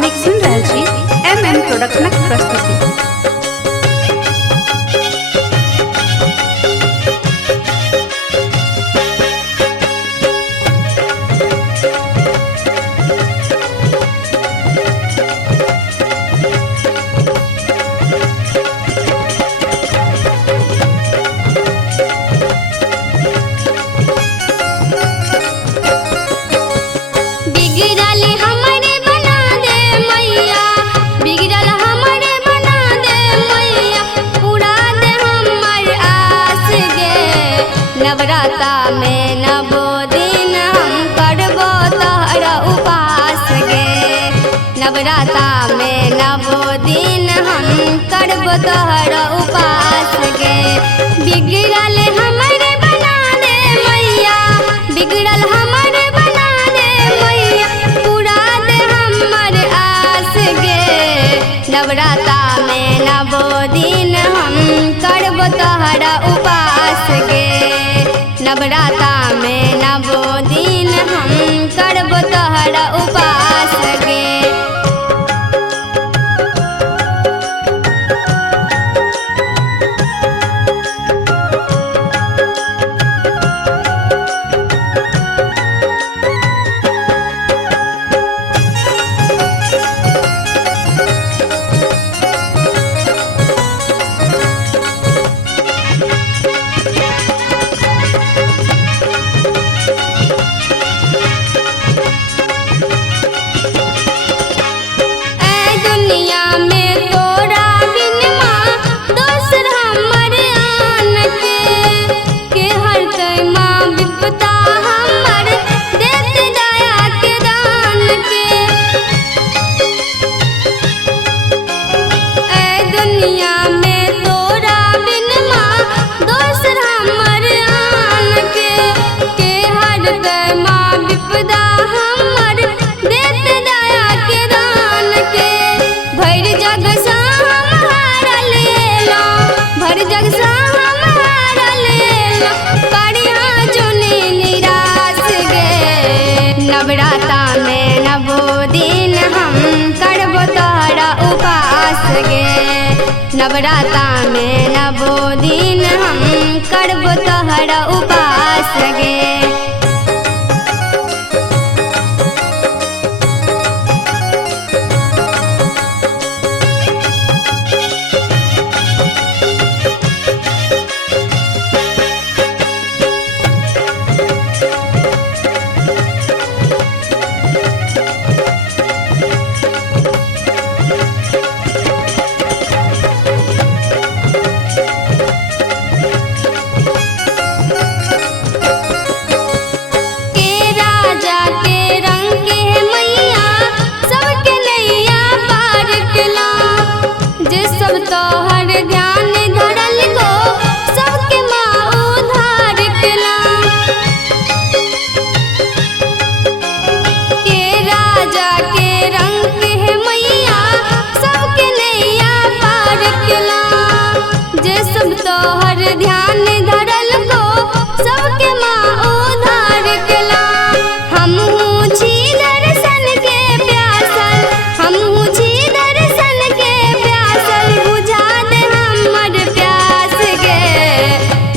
अपने सुन रहे छी MM प्रोडक्शनक प्रस्तुति। नवराता में नवो दिन हम करबो तोहरा उपास गे। नवराता में नवो दिन हम करबो तोहरा उपास गे। बिगड़ल हमरे बना दे मैया, बिगड़ल हमरे बना दे मैया, पूरा दे हमर आस गे। नवराता में नवो दिन हम करबो तोहरा उपास गे। नवराता में नवो दिन हम करबो तोहरा उपास गे। नवराता में नवो दिन हम करबो तोहरा उपास गे। नवराता में नवो दिन हम करबो तोहरा उपास गे।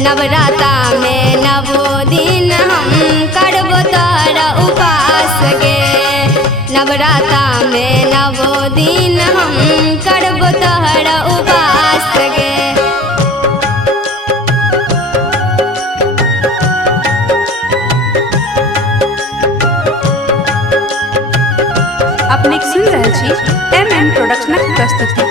नवराता में नवो दिन हम करबो तोहरा उपास गे। नवराता में नवो दिन हम करबो तोहरा उपास गे। अपने सुन रहे छी MM प्रोडक्शनक प्रस्तुति।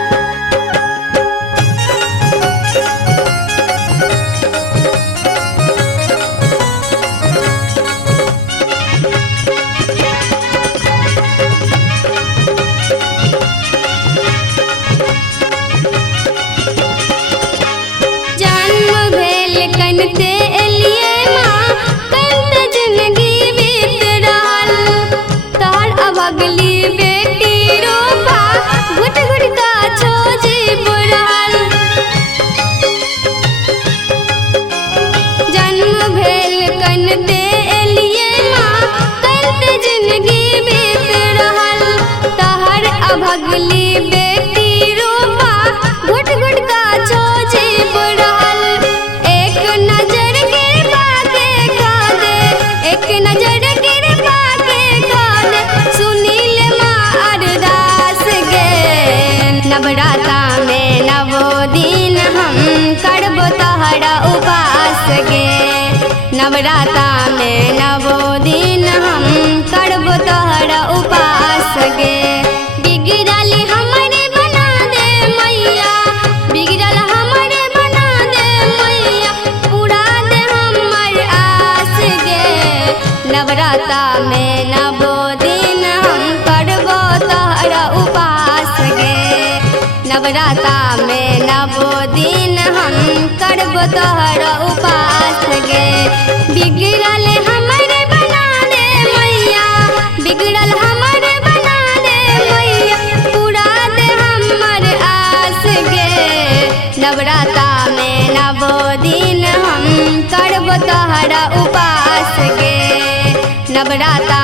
पगली बेटी रूपा घुट घुट का छोजी बुढ़ल एक नजर गिरवा के खा दे एक नजर गिरवा के खा दे सुनील माँ अरदास गे नवराता में नवो दिन हम करबो तोहरा उपास गे नवराता में नवो दिन हम करबो तोहरा उपास गे बिगड़ल हमरे बना दे मैया बिगड़ल हमरे बना दे मैया पूरा दे हमर आस गे नवराता में नवो दिन हम करबो तोहरा उपास गे नवराता में नवो दिन हम करबो तोहरा उपास गे बिगड़ल हमरे बना दे मैया बिगड़ल हमरे बना दे मैया पूरा दे हमर आस गे नवराता में नवो दिन हम करबो तोहरा उपास गे नवराता